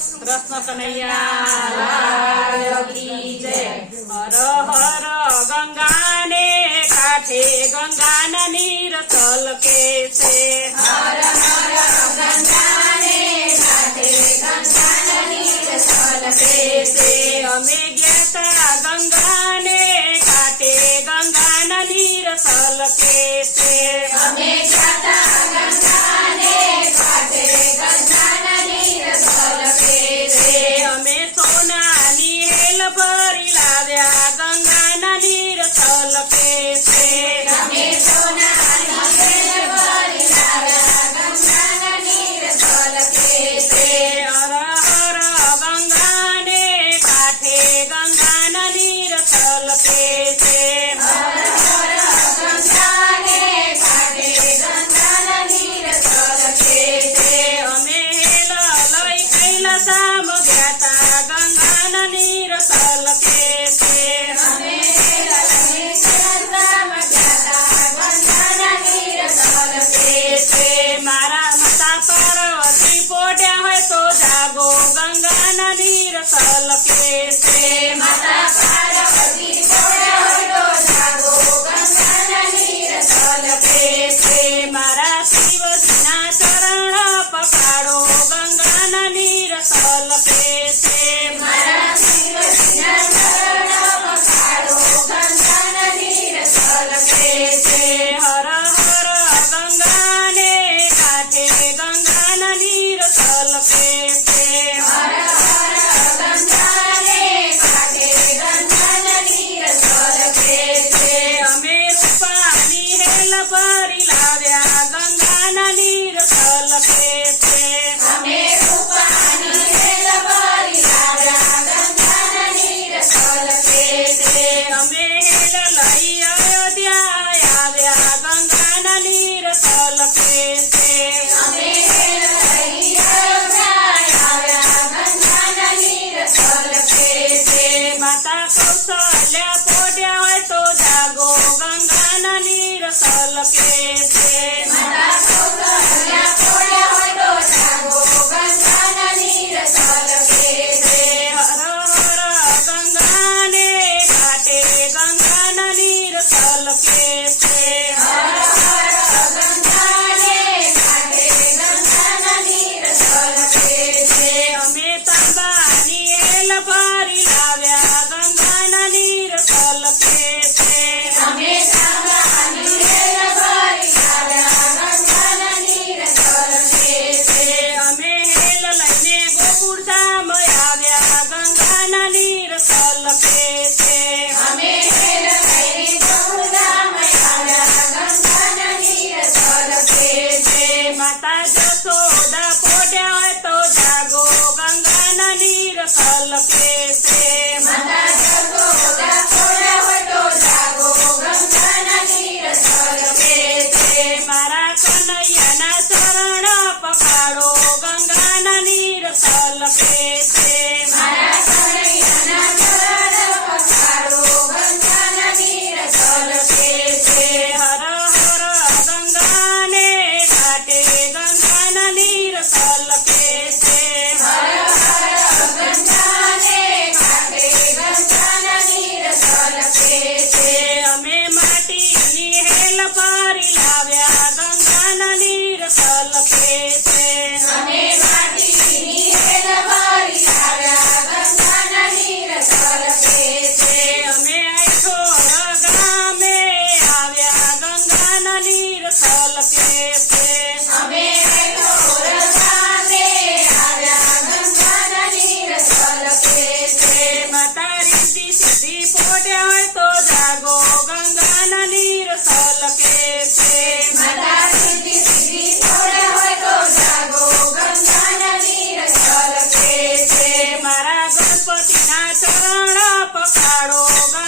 કૃષ્ણ કનૈયા લાલ કી જય। હર હર ગંગાને કાંઠે ગંગાના નીર છલકે છે। હર હર ગંગાને કાંઠે ગંગાના નીર છલકે છે। અમે ગયા ગંગાને કાંઠે ગંગાના નીર છલકે છે। અમે ગયા ગંગાને કાંઠે ગંગાના નીર છલકે છે। અમે સોનાની હેલ ભરી લાવ્યા ગંગાના નીર છલકે છે। અમે સોનાની હેલ ભરી લાવ્યા ગંગાના નીર છલકે છે। હર હર ગંગાને કાંઠે ગંગાના નીર છલકે છે। હર હર ગંગાને કાંઠે ગંગાના નીર છલકે છે। અમે હેલ લઈ કૈલાસામ ગયા તા ગંગાના નીર છલકે છે। અમે લઈ કૈલાસામ ગયા ગંગાના નીર છલકે છે। મારા માતા પાર્વતી પોઢ્યા હોય તો જાગો ગંગાના નીર છલકે છે। માતા પાર્વતી પોઢ્યા હોય તો જાગો ગંગાના નીર છલકે છે। મારા શિવજીના ચરણ પકડો ગંગાના નીર છલકે છે। મારા શિવજીના ચરણ પખાડો ગંગાના નીર છલકે છે। હર હર ગંગાને કાંઠે ગંગાના નીર છલકે છે। હર હર ગંગાને કાંઠે ગંગાના નીર છલકે છે। અમે રૂપાની હેલ ભરી લાવ્યા ગંગાના નીર છલકે છે। અમે રૂપાની હેલ ભરી લાવ્યા ગંગાના નીર છલકે છે। અમે હેલ લઈ અયોધ્યા આવ્યા ગંગાના નીર છલકે છે। અમે હેલ લઈ અયોધ્યા આવ્યા ગંગાના નીર છલકે છે। માતા કૌશલ્યા પોઢ્યા હોય તો જાગો ગંગાના નીર છલકે છે। માતા કૌશલ્યા પોઢ્યા હોય તો જાગો ગંગાના નીર છલકે છે। હર હર ગંગાને કાંઠે ગંગાના નીર છલકે છે। હર હર ગંગાને કાંઠે ગંગાના નીર છલકે છે। અમે તાંબાની હેલ ભરી લાવ્યા ગંગાના નીર છલકે છે। અમે તાંબાની હેલ ભરી લાવ્યા ગંગાના નીર છલકે છે। અમે હેલ લઈને ગોકુળ ધામ આવ્યા ગંગાના નીર છલકે છે। અમે હેલ લઈને ગોકુળધામ આવ્યા ગંગાના નીર છલકે છે। માતા જશોદા પોઢ્યા હોય તો જાગો ગંગાના નીર છલકે છે। માતા જશોદા પોઢ્યા હોય તો જાગો ગંગાના નીર છલકે છે। મારા કનૈયાના ચરણ પખાડો ગંગાના નીર છલકે છે।